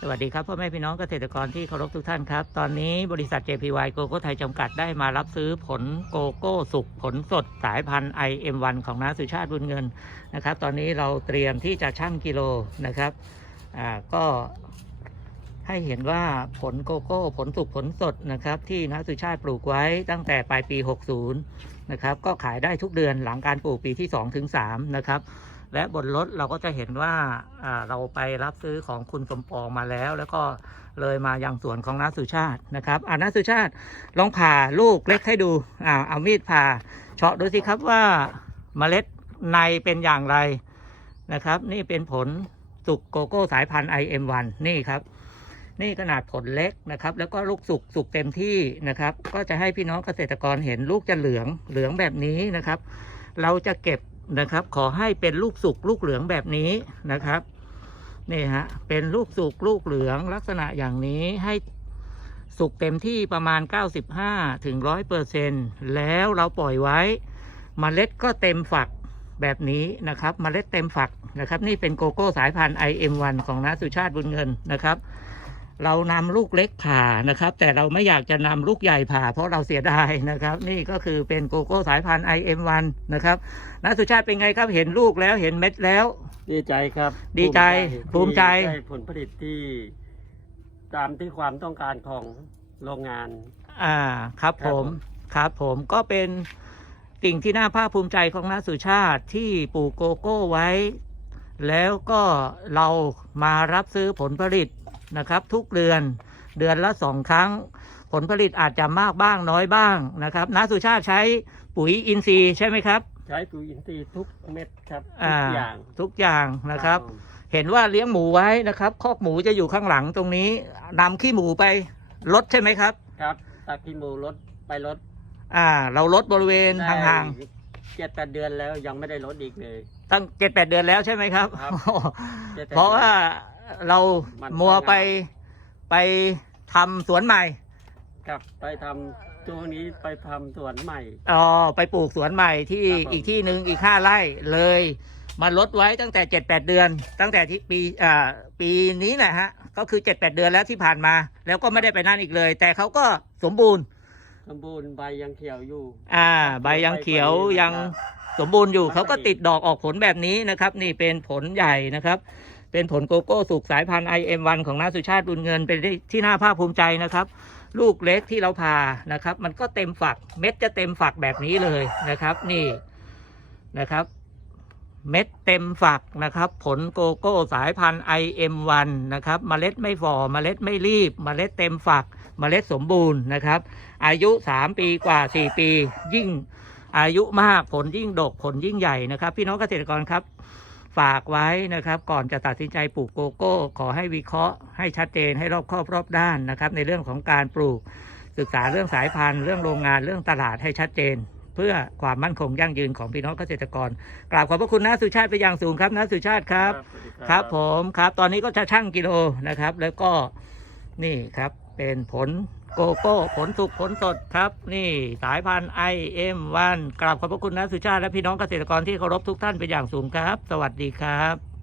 สวัสดีครับพ่อแม่พี่น้องเกษตรกรที่เคารพทุกท่านครับ ตอนนี้บริษัท JPY โกโก้ไทยจำกัดได้มารับซื้อผลโกโก้สุกผลสดสายพันธุ์ IM1 ของน้าสุชาติบุญเงินนะครับ ตอนนี้เราเตรียมที่จะชั่งกิโลนะครับอ่าก็ให้เห็นว่าผลโกโก้ ผลสุกผลสดนะครับ ที่น้าสุชาติปลูกไว้ตั้งแต่ปลายปี 60นะครับก็ขายได้ทุกเดือนหลังการปลูกปีที่2ถึง3นะครับ และบนรถเราก็จะเห็นว่าเราไปรับซื้อของคุณสมปองมาแล้ว แล้วก็เลยมายังสวนของน้าสุชาตินะครับอ่าน้าสุชาติลองผ่าลูกเล็กให้ดูอ่าเอามีดผ่าเฉาะดูสิครับว่าเมล็ดในเป็นอย่างไรนะครับ นี่เป็นผลสุกโกโก้สายพันธุ์ IM1 นี่ครับ นี่ขนาดผลเล็กนะครับ แล้วก็ลูกสุกสุกเต็มที่นะครับ ก็จะให้พี่น้องเกษตรกรเห็นลูกจะเหลืองเหลืองแบบนี้นะครับ เราจะเก็บ นะครับ ขอให้เป็นลูกสุกลูกเหลืองแบบนี้นะครับนี่ฮะเป็นลูกสุกลูกเหลืองลักษณะอย่างนี้ให้สุกเต็มที่ประมาณ 95ถึง100เปอร์เซ็นแล้วเราปล่อยไว้มเมล็ดก็เต็มฝักแบบนี้นะครับมเมล็ดเต็มฝักนะครับ นี่เป็นโกโก้สายพันธุ์ IM1 ของน้าสุชาติบุญเงินนะครับ เรานำลูกเล็กผ่านะครับ แต่เราไม่อยากจะนำลูกใหญ่ผ่า เพราะเราเสียดายนะครับ นี่ก็คือเป็นโกโก้สายพันธุ์ IM1 นะครับนักสุชาติเป็นไงครับเห็นลูกแล้วเห็นเม็ดแล้ว ดีใจครับดีใจภูมิใจที่ได้ผลผลิตที่ ตามที่ความต้องการของโรงงาน อ่าครับครัผบมผมครับผมก็เป็นสิ่งที่น่าภาคภูมิใจของนักสุชาติที่ปลูกโกโก้ไว้ แล้วก็เรามารับซื้อผลผลิต นะครับ ทุกเดือนเดือนละสองครั้ง ผลผลิตอาจจะมากบ้างน้อยบ้างนะครับนักสุชาติใช้ปุ๋ยอินทรีย์ใช่ไหมครับ ใช้ปุ๋ยอินทรีย์ทุกเม็ดครับทุอ่ากอย่างทุกอย่างนะครับผมเห็นว่าเลี้ยงหมูไว้นะครับ คอกหมูจะอยู่ข้างหลังตรงนี้นำขี้หมูไปลดใช่ไหมครับ ครับตักกิโมลดไปลดอ่า เราลดบริเวณห่างเจ็ดแปดเดือนแล้วยังไม่ได้ลดอีกเลยๆ ตั้งเจ็ดแปดเดือนแล้วใช่ไหมครับ ครับจ็ดแปดเพราะว่าเรานมัวไปไปทำสวนใหม่ครับไปทำช่วงนี้ไปทำสวนใหม่ อ๋อไปปลูกสวนใหม่ที่ครับผม อีกที่หนึ่งอีกห้าไร่เลยมาลดไว้ตั้งแต่เจ็ดแปดเดือน ตั้งแต่ที่ปีอ่าปีนี้แหละฮะก็คือเจ็ดแปดเดือนแล้วที่ผ่านมา แล้วก็ไม่ได้ไปนั่นอีกเลย แต่เขาก็สมบูรณ์ สมบูรณ์ใบยังเขียวอยู่ อ่า ใบยังเขียวใบกว่านี้ยังนะครับสมบูรณ์อยู่แล้วก็เขาก็ติดดอกออกผลแบบนี้นะครับ นี่เป็นผลใหญ่นะครับ เป็นผลโกโก้สุกสายพันธุ์ IM1 ของน้าสุชาติบุญเงินเป็นที่ที่น่าภาคภูมิใจนะครับ ลูกเล็กที่เราพานะครับ มันก็เต็มฝักเม็ดจะเต็มฝักแบบนี้เลยนะครับ นี่นะครับ เม็ดเต็มฝักนะครับ ผลโกโก้สายพันธุ์ IM1 นะครับเมล็ดไม่ฝ่อเมล็ดไม่รีบเมล็ดเต็มฝัก เมล็ดสมบูรณ์นะครับ อายุ 3 ปีกว่า 4 ปี ยิ่งอายุมากผลยิ่งดกผลยิ่งใหญ่นะครับ พี่น้องเกษตรกรครับฝากไว้นะครับ ก่อนจะตัดสินใจปลูกโกโก้ ขอให้วิเคราะห์ให้ชัดเจนให้รอบครอบรอบด้านนะครับ ในเรื่องของการปลูกศึกษาเรื่องสายพันธุ์เรื่องโรงงานเรื่องตลาดให้ชัดเจน เพื่อความมั่นคงยั่งยืนของพี่น้องเกษตรกรกราบขอบพระคุณน้าสุชาติไปนอย่างสูงครับน้าสุชาติครับสวัสดีครับผมครับ ตอนนี้ก็จะชั่งกิโลนะครับ แล้วก็นี่ครับ เป็นผลโกโก้ผลสุกผลสดครับ นี่สายพันธุ์ IM1 กราบขอบพระคุณนะสุชาติและพี่น้องเกษตรกรที่เคารพทุกท่านเป็นอย่างสูงครับ สวัสดีครับ